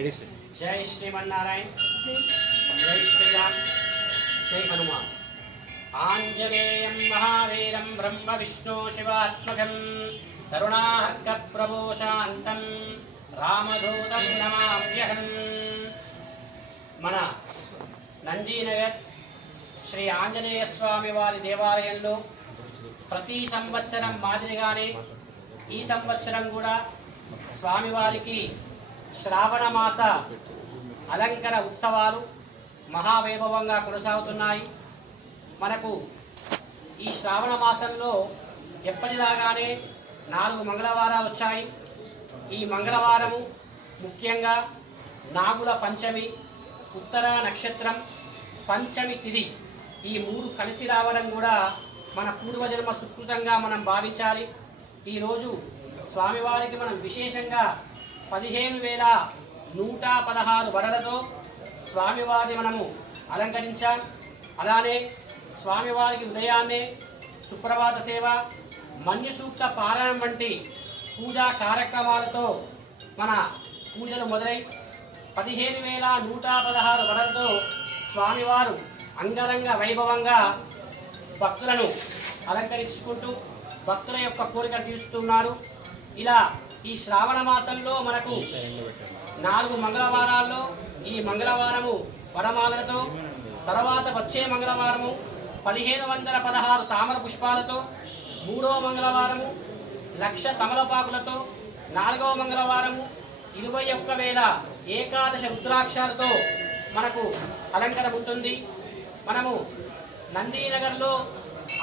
జై శ్రీమన్నారాయణ. జై శ్రీరామ్. జై హనుమాన్. ఆంజనేయం మహావీరం బ్రహ్మ విష్ణు శివాత్మకం. కరుణాహర్క ప్రభో శాంతం రామదూతం నమామ్యహం. మన నందీనగర్ శ్రీ ఆంజనేయ స్వామి వారి దేవాలయంలో ప్రతి సంవత్సరం మాదిరిగానే ఈ సంవత్సరం కూడా స్వామివారికి శ్రావణ మాస అలంకర ఉత్సవాలు మహావైభవంగా కొనసాగుతున్నాయి. మనకు ఈ శ్రావణ మాసంలో ఎప్పటిలాగానే నాలుగు మంగళవారాలు వచ్చాయి. ఈ మంగళవారము ముఖ్యంగా నాగుల పంచమి ఉత్తర నక్షత్రం పంచమి తిథి ఈ మూడు కలిసి రావడం కూడా మన పూర్వజన్మ సుకృతంగా మనం భావించాలి. ఈరోజు స్వామివారికి మనం విశేషంగా పదిహేను వేల నూట పదహారు వడలతో స్వామివారిని మనము అలంకరించాం. అలానే స్వామివారికి ఉదయాన్నే సుప్రభాత సేవ మన్యుసూక్త పారాయణం వంటి పూజా కార్యక్రమాలతో మన పూజలు మొదలై పదిహేను వేల నూట పదహారు వడలతో స్వామివారు అంగరంగ వైభవంగా భక్తులను అలంకరించుకుంటూ భక్తుల యొక్క కోరిక తీరుస్తున్నారు. ఇలా ఈ శ్రావణ మాసంలో మనకు నాలుగు మంగళవారాల్లో ఈ మంగళవారము వడమాలతో తర్వాత వచ్చే మంగళవారము పదిహేను వందల పదహారు తామర పుష్పాలతో మూడవ మంగళవారము లక్ష తమలపాకులతో నాలుగవ మంగళవారము ఇరవై ఒక్క వేల ఏకాదశ రుద్రాక్షాలతో మనకు అలంకరణ ఉంటుంది. మనము నందీనగర్లో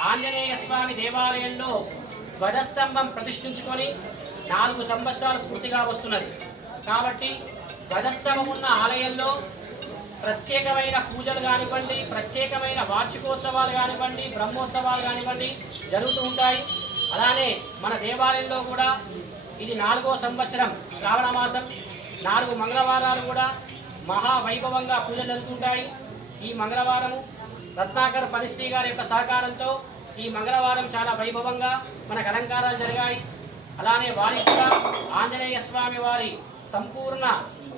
ఆంజనేయ స్వామి దేవాలయంలో ధ్వజస్తంభం ప్రతిష్ఠించుకొని నాలుగు సంవత్సరాలు పూర్తిగా వస్తున్నది. కాబట్టి ధ్వజస్తంభం ఉన్న ఆలయంలో ప్రత్యేకమైన పూజలు కానివ్వండి ప్రత్యేకమైన వార్షికోత్సవాలు కానివ్వండి బ్రహ్మోత్సవాలు కానివ్వండి జరుగుతూ ఉంటాయి. అలానే మన దేవాలయంలో కూడా ఇది నాలుగో సంవత్సరం శ్రావణ మాసం. నాలుగు మంగళవారాలు కూడా మహా వైభవంగా పూజలు జరుగుతుంటాయి. ఈ మంగళవారము రత్నాకర్ ఫణిశ్రీ గారి యొక్క సహకారంతో ఈ మంగళవారం చాలా వైభవంగా మనకు అలంకారాలు జరిగాయి. అలానే వారికి కూడా ఆంజనేయ స్వామి వారి సంపూర్ణ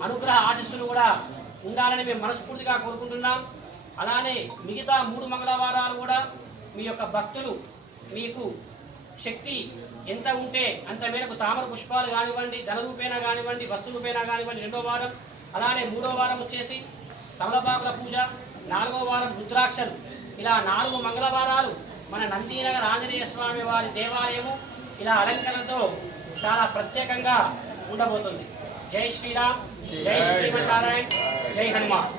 అనుగ్రహ ఆశీస్సులు కూడా ఉండాలని మేము మనస్ఫూర్తిగా కోరుకుంటున్నాం. అలానే మిగతా మూడు మంగళవారాలు కూడా మీ యొక్క భక్తులు మీకు శక్తి ఎంత ఉంటే అంత మేరకు తామర పుష్పాలు కానివ్వండి ధన రూపేణ కానివ్వండి వస్తు రూపేణ కానివ్వండి రెండో వారం అలానే మూడో వారం వచ్చేసి తమలపాకుల పూజ నాలుగో వారం రుద్రాక్షలు. ఇలా నాలుగు మంగళవారాలు మన నందీనగర్ ఆంజనేయ స్వామి వారి దేవాలయము ఇలా అలంకరణతో చాలా ప్రత్యేకంగా ఉండబోతుంది. జై శ్రీరామ్ జై శ్రీమన్నారాయణ జై హనుమాన్.